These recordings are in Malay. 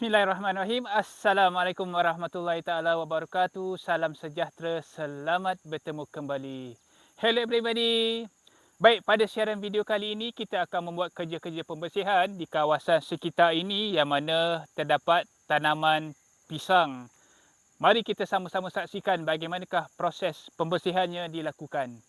Bismillahirrahmanirrahim. Assalamualaikum warahmatullahi taala wabarakatuh. Salam sejahtera. Selamat bertemu kembali. Hello everybody. Baik, pada siaran video kali ini kita akan membuat kerja-kerja pembersihan di kawasan sekitar ini yang mana terdapat tanaman pisang. Mari kita sama-sama saksikan bagaimanakah proses pembersihannya dilakukan.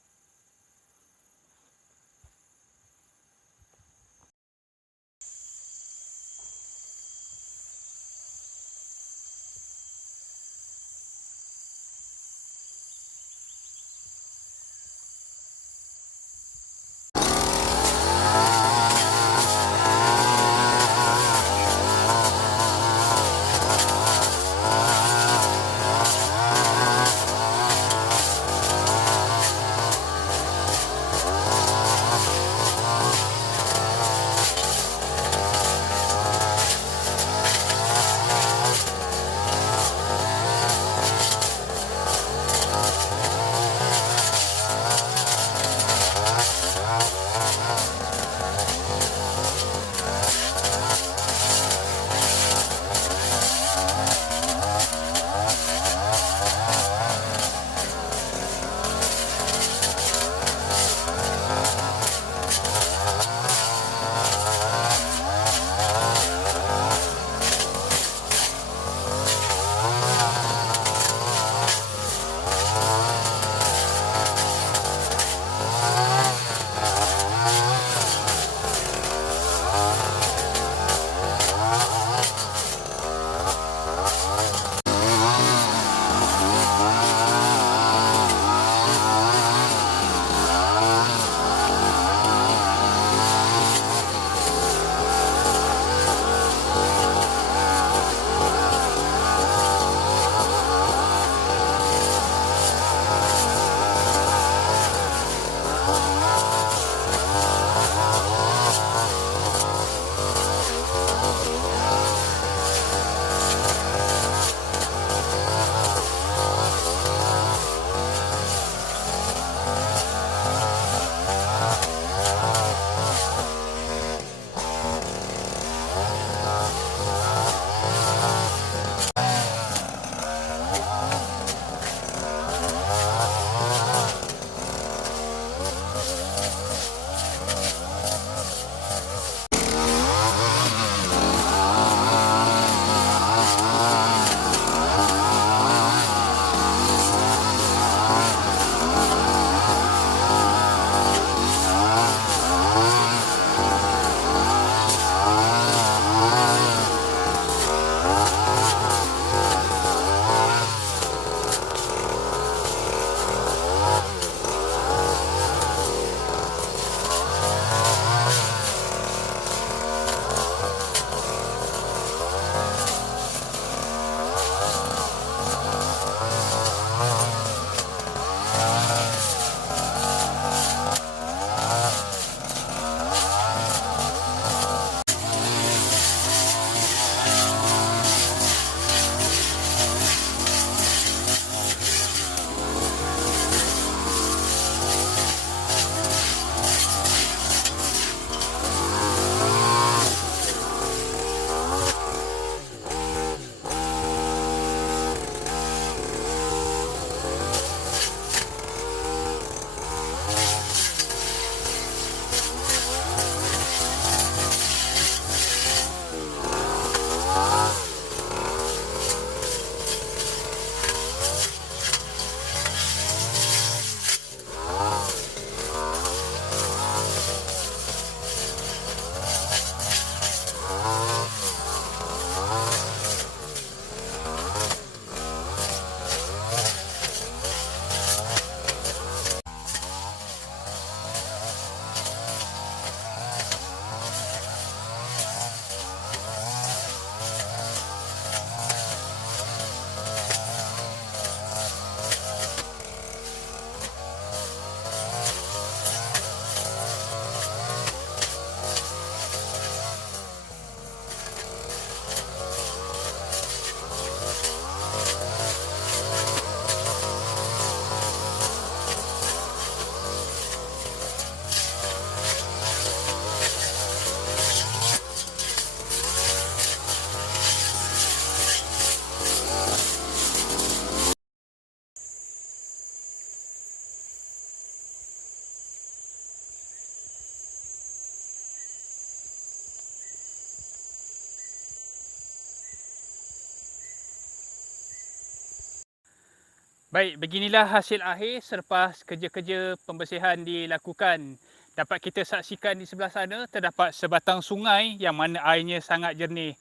Baik, beginilah hasil akhir selepas kerja-kerja pembersihan dilakukan. Dapat kita saksikan di sebelah sana terdapat sebatang sungai yang mana airnya sangat jernih.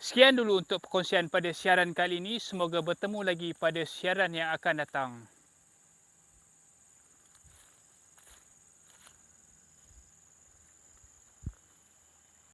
Sekian dulu untuk perkongsian pada siaran kali ini. Semoga bertemu lagi pada siaran yang akan datang.